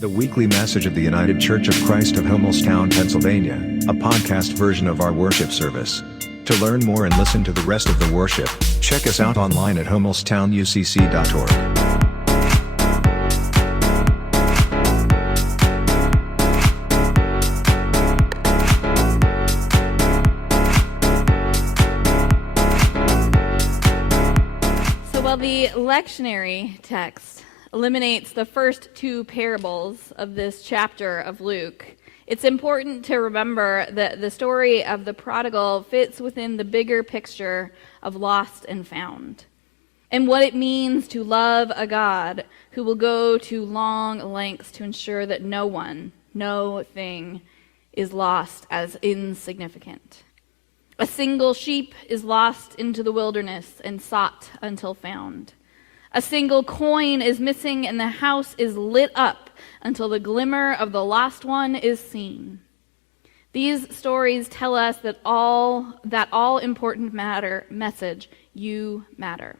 The weekly message of the United Church of Christ of Homelstown, Pennsylvania, a podcast version of our worship service. To learn more and listen to the rest of the worship, check us out online at homelstown.ucc.org. The lectionary text eliminates the first two parables of this chapter of Luke. It's important to remember that the story of the prodigal fits within the bigger picture of lost and found, and what it means to love a God who will go to long lengths to ensure that no one, no thing is lost as insignificant. A single sheep is lost into the wilderness and sought until found. A single coin is missing and the house is lit up until the glimmer of the lost one is seen. These stories tell us that all important message, you matter.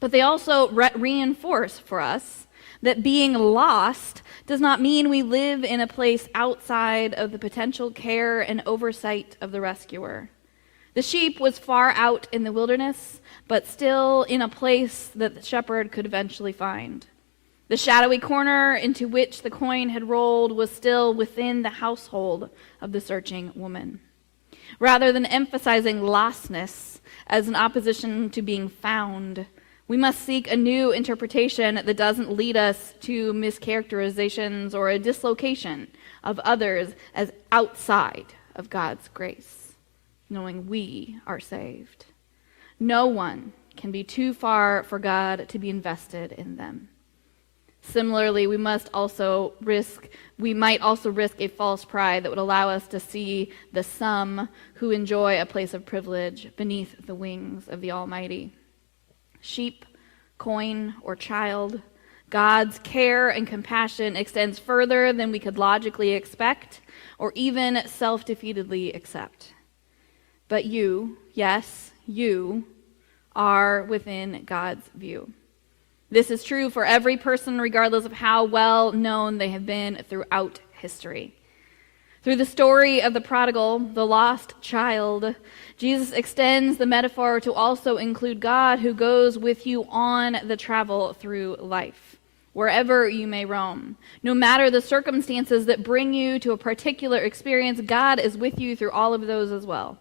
But they also reinforce for us that being lost does not mean we live in a place outside of the potential care and oversight of the rescuer. The sheep was far out in the wilderness, but still in a place that the shepherd could eventually find. The shadowy corner into which the coin had rolled was still within the household of the searching woman. Rather than emphasizing lostness as an opposition to being found, we must seek a new interpretation that doesn't lead us to mischaracterizations or a dislocation of others as outside of God's grace, knowing we are saved. No one can be too far for God to be invested in them. Similarly, we might also risk a false pride that would allow us to see the some who enjoy a place of privilege beneath the wings of the Almighty. Sheep, coin, or child, God's care and compassion extends further than we could logically expect or even self-defeatedly accept. But you, yes, you, are within God's view. This is true for every person, regardless of how well known they have been throughout history. Through the story of the prodigal, the lost child, Jesus extends the metaphor to also include God who goes with you on the travel through life, wherever you may roam. No matter the circumstances that bring you to a particular experience, God is with you through all of those as well.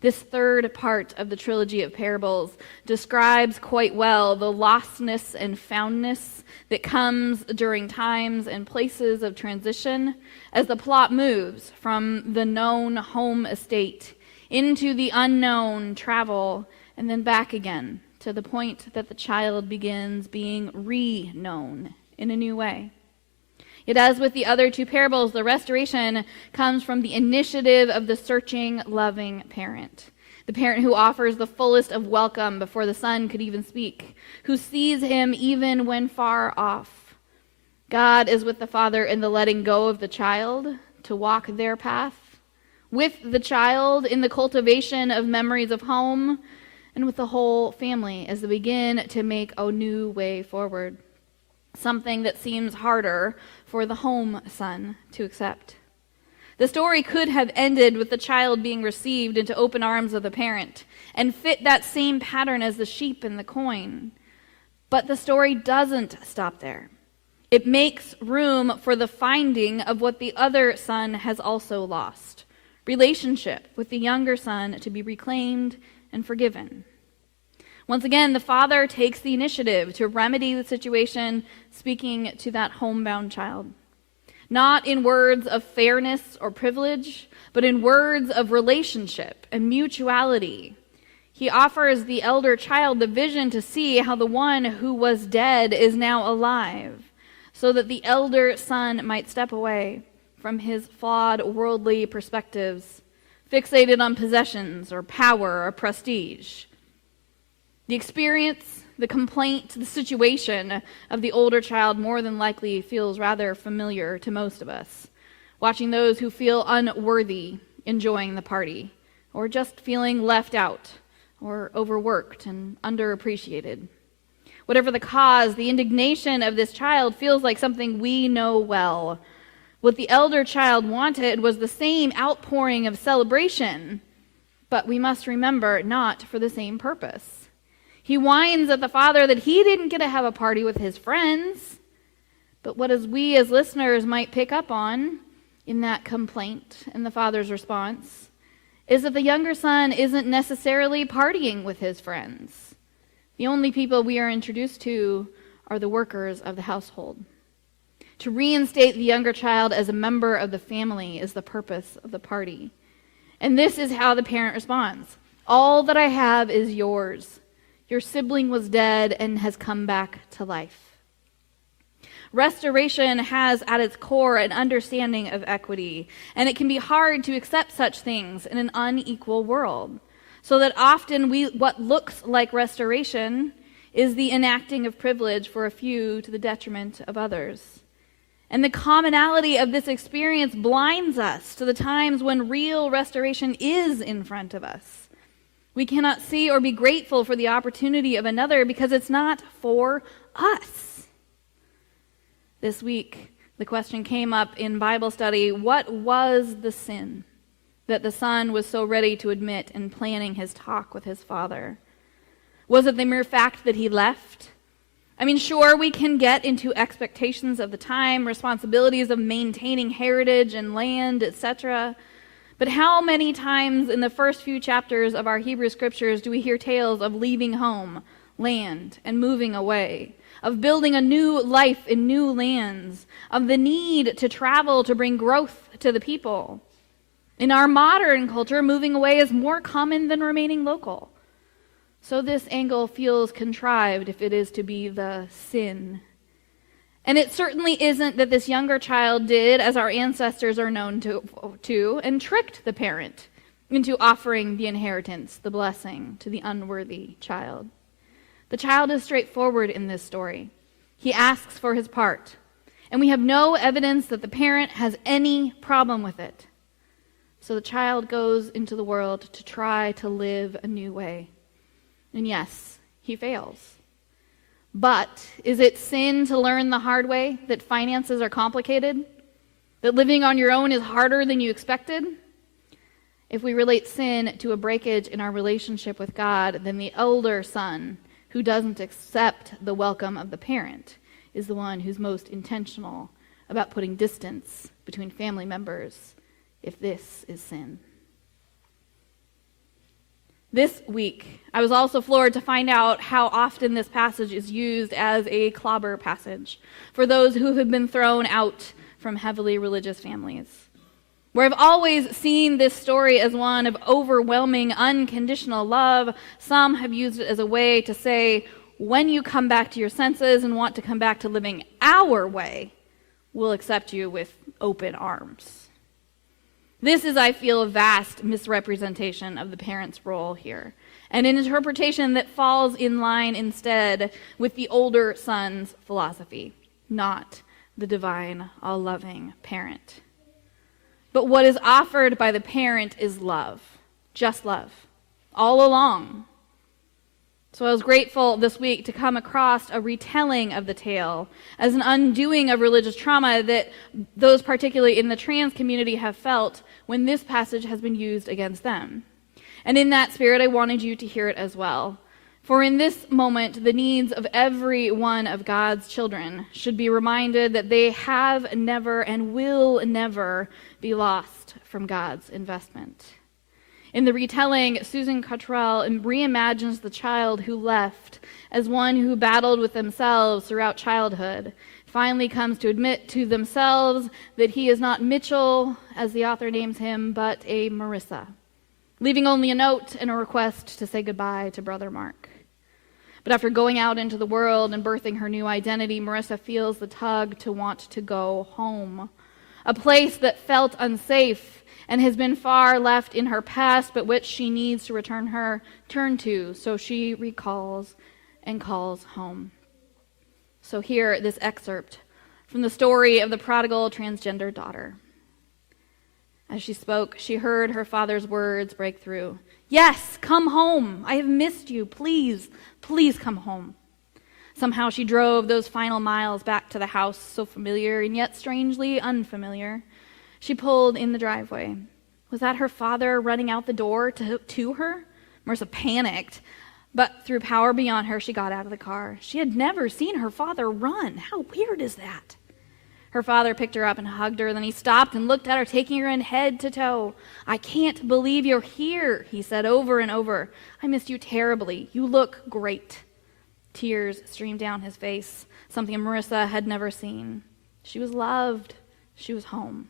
This third part of the trilogy of parables describes quite well the lostness and foundness that comes during times and places of transition as the plot moves from the known home estate into the unknown travel and then back again to the point that the child begins being re-known in a new way. Yet as with the other two parables, the restoration comes from the initiative of the searching, loving parent. The parent who offers the fullest of welcome before the son could even speak, who sees him even when far off. God is with the father in the letting go of the child to walk their path, with the child in the cultivation of memories of home, and with the whole family as they begin to make a new way forward. Something that seems harder for the home son to accept. The story could have ended with the child being received into open arms of the parent and fit that same pattern as the sheep and the coin. But the story doesn't stop there. It makes room for the finding of what the other son has also lost, relationship with the younger son to be reclaimed and forgiven. Once again, the father takes the initiative to remedy the situation, speaking to that homebound child. Not in words of fairness or privilege, but in words of relationship and mutuality. He offers the elder child the vision to see how the one who was dead is now alive, so that the elder son might step away from his flawed worldly perspectives, fixated on possessions or power or prestige. The experience, the complaint, the situation of the older child more than likely feels rather familiar to most of us, watching those who feel unworthy enjoying the party, or just feeling left out, or overworked and underappreciated. Whatever the cause, the indignation of this child feels like something we know well. What the elder child wanted was the same outpouring of celebration, but we must remember, not for the same purpose. He whines at the father that he didn't get to have a party with his friends. But what we as listeners might pick up on in that complaint and the father's response is that the younger son isn't necessarily partying with his friends. The only people we are introduced to are the workers of the household. To reinstate the younger child as a member of the family is the purpose of the party. And this is how the parent responds. All that I have is yours. Your sibling was dead and has come back to life. Restoration has at its core an understanding of equity, and it can be hard to accept such things in an unequal world. So that often what looks like restoration is the enacting of privilege for a few to the detriment of others. And the commonality of this experience blinds us to the times when real restoration is in front of us. We cannot see or be grateful for the opportunity of another because it's not for us. This week, the question came up in Bible study, what was the sin that the son was so ready to admit in planning his talk with his father? Was it the mere fact that he left? I mean, sure, we can get into expectations of the time, responsibilities of maintaining heritage and land, etc. But how many times in the first few chapters of our Hebrew scriptures do we hear tales of leaving home, land, and moving away? Of building a new life in new lands, of the need to travel to bring growth to the people. In our modern culture, moving away is more common than remaining local. So this angle feels contrived if it is to be the sin. And it certainly isn't that this younger child did, as our ancestors are known to and tricked the parent into offering the inheritance, the blessing, to the unworthy child. The child is straightforward in this story. He asks for his part, and we have no evidence that the parent has any problem with it. So the child goes into the world to try to live a new way. And yes, he fails. But is it sin to learn the hard way that finances are complicated? That living on your own is harder than you expected? If we relate sin to a breakage in our relationship with God, then the elder son, who doesn't accept the welcome of the parent, is the one who's most intentional about putting distance between family members, if this is sin. This week, I was also floored to find out how often this passage is used as a clobber passage for those who have been thrown out from heavily religious families. Where I've always seen this story as one of overwhelming, unconditional love, some have used it as a way to say, when you come back to your senses and want to come back to living our way, we'll accept you with open arms. This is, I feel, a vast misrepresentation of the parent's role here, and an interpretation that falls in line instead with the older son's philosophy, not the divine, all-loving parent. But what is offered by the parent is love, just love, all along. So I was grateful this week to come across a retelling of the tale as an undoing of religious trauma that those particularly in the trans community have felt when this passage has been used against them. And in that spirit, I wanted you to hear it as well. For in this moment, the needs of every one of God's children should be reminded that they have never and will never be lost from God's investment. In the retelling, Susan Cottrell reimagines the child who left as one who battled with themselves throughout childhood, finally comes to admit to themselves that he is not Mitchell, as the author names him, but a Marissa, leaving only a note and a request to say goodbye to Brother Mark. But after going out into the world and birthing her new identity, Marissa feels the tug to want to go home, a place that felt unsafe and has been far left in her past, but which she needs to turn to, so she recalls and calls home. So here, this excerpt from the story of the prodigal transgender daughter. As she spoke, she heard her father's words break through. "Yes, come home. I have missed you. Please, please come home." Somehow she drove those final miles back to the house, so familiar and yet strangely unfamiliar. She pulled in the driveway. Was that her father running out the door to her? Marissa panicked, but through power beyond her, she got out of the car. She had never seen her father run. How weird is that? Her father picked her up and hugged her. Then he stopped and looked at her, taking her in head to toe. "I can't believe you're here," he said over and over. "I missed you terribly. You look great." Tears streamed down his face, something Marissa had never seen. She was loved. She was home.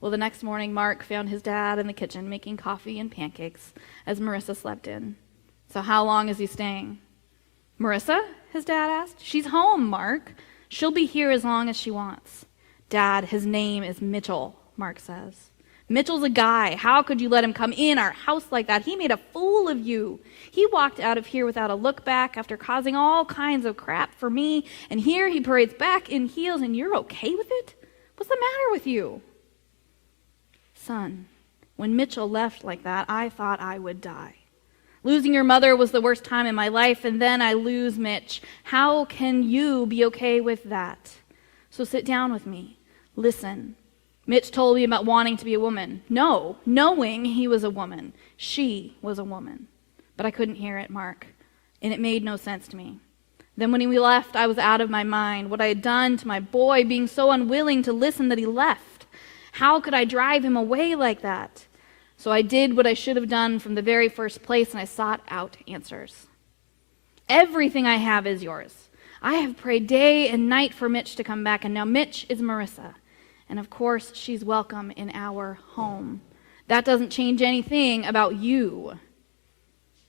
Well, the next morning, Mark found his dad in the kitchen making coffee and pancakes as Marissa slept in. "So how long is he staying?" "Marissa?" his dad asked. "She's home, Mark. She'll be here as long as she wants." "Dad, his name is Mitchell," Mark says. "Mitchell's a guy. How could you let him come in our house like that? He made a fool of you. He walked out of here without a look back after causing all kinds of crap for me, and here he parades back in heels, and you're okay with it? What's the matter with you?" "Son, when Mitchell left like that, I thought I would die. Losing your mother was the worst time in my life, and then I lose Mitch. How can you be okay with that? So sit down with me. Listen. Mitch told me about wanting to be a woman. No, knowing he was a woman. She was a woman. But I couldn't hear it, Mark, and it made no sense to me. Then when we left, I was out of my mind. What I had done to my boy, being so unwilling to listen that he left. How could I drive him away like that? So I did what I should have done from the very first place, and I sought out answers. Everything I have is yours. I have prayed day and night for Mitch to come back, and now Mitch is Marissa. And of course, she's welcome in our home. That doesn't change anything about you.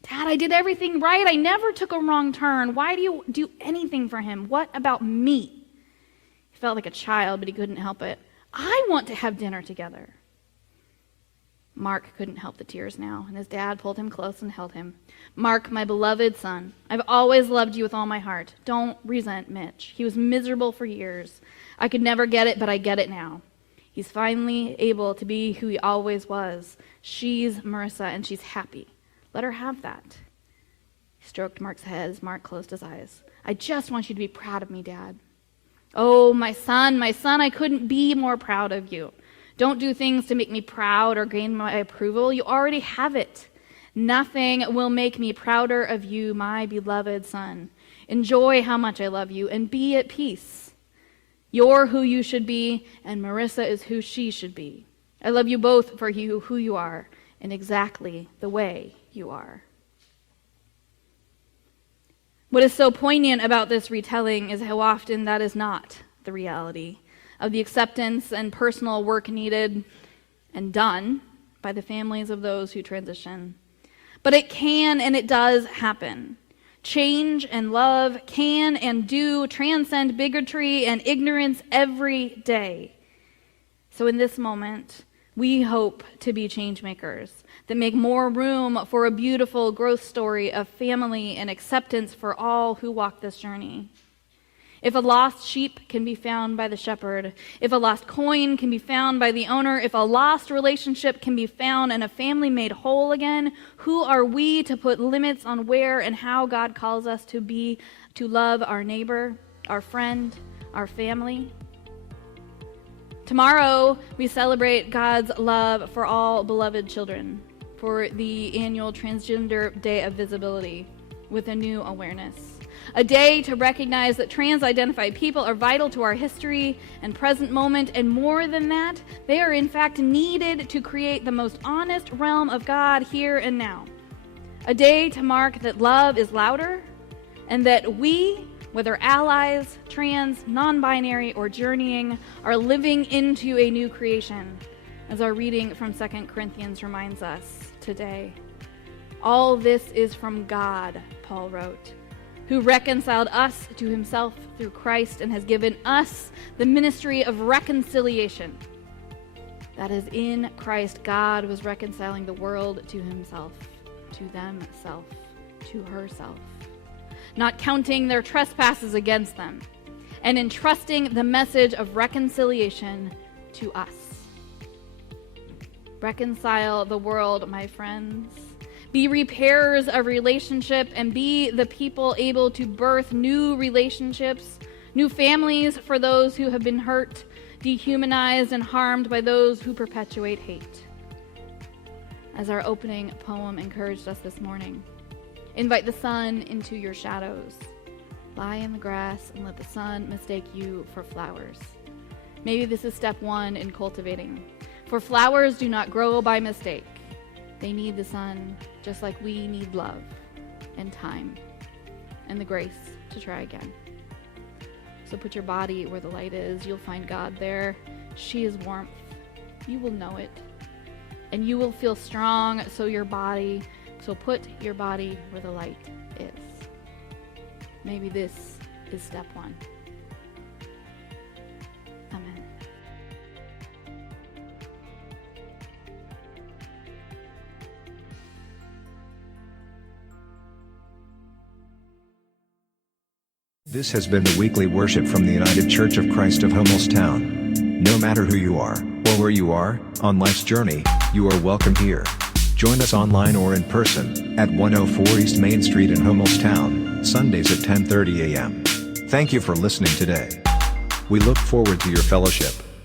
Dad, I did everything right. I never took a wrong turn. Why do you do anything for him? What about me? He felt like a child, but he couldn't help it. I want to have dinner together. Mark couldn't help the tears now, and his dad pulled him close and held him. "Mark, my beloved son, I've always loved you with all my heart. Don't resent Mitch. He was miserable for years. I could never get it, but I get it now. He's finally able to be who he always was. She's Marissa, and she's happy. Let her have that." He stroked Mark's head as Mark closed his eyes. "I just want you to be proud of me, Dad." "Oh, my son, I couldn't be more proud of you. Don't do things to make me proud or gain my approval. You already have it. Nothing will make me prouder of you, my beloved son. Enjoy how much I love you and be at peace. You're who you should be, and Marissa is who she should be. I love you both for who you are and exactly the way you are." What is so poignant about this retelling is how often that is not the reality of the acceptance and personal work needed and done by the families of those who transition. But it can and it does happen. Change and love can and do transcend bigotry and ignorance every day. So in this moment, we hope to be change makers that make more room for a beautiful growth story of family and acceptance for all who walk this journey. If a lost sheep can be found by the shepherd, if a lost coin can be found by the owner, if a lost relationship can be found and a family made whole again, who are we to put limits on where and how God calls us to be, to love our neighbor, our friend, our family? Tomorrow, we celebrate God's love for all beloved children, for the annual Transgender Day of Visibility, with a new awareness. A day to recognize that trans-identified people are vital to our history and present moment, and more than that, they are in fact needed to create the most honest realm of God here and now. A day to mark that love is louder, and that we, whether allies, trans, non-binary, or journeying, are living into a new creation, as our reading from 2 Corinthians reminds us today. All this is from God, Paul wrote, who reconciled us to himself through Christ and has given us the ministry of reconciliation. That is, in Christ, God was reconciling the world to himself, to themself, to herself, not counting their trespasses against them, and entrusting the message of reconciliation to us. Reconcile the world, my friends. be repairers of relationship, and be the people able to birth new relationships, new families for those who have been hurt, dehumanized, and harmed by those who perpetuate hate. As our opening poem encouraged us this morning, invite the sun into your shadows. Lie in the grass and let the sun mistake you for flowers. Maybe this is step one in cultivating. For flowers do not grow by mistake. They need the sun just like we need love and time and the grace to try again. So put your body where the light is. You'll find God there. She is warmth. You will know it. And you will feel strong, so put your body where the light is. Maybe this is step one. Amen. This has been the weekly worship from the United Church of Christ of Hummelstown. No matter who you are, or where you are, on life's journey, you are welcome here. Join us online or in person, at 104 East Main Street in Hummelstown, Sundays at 10:30 a.m. Thank you for listening today. We look forward to your fellowship.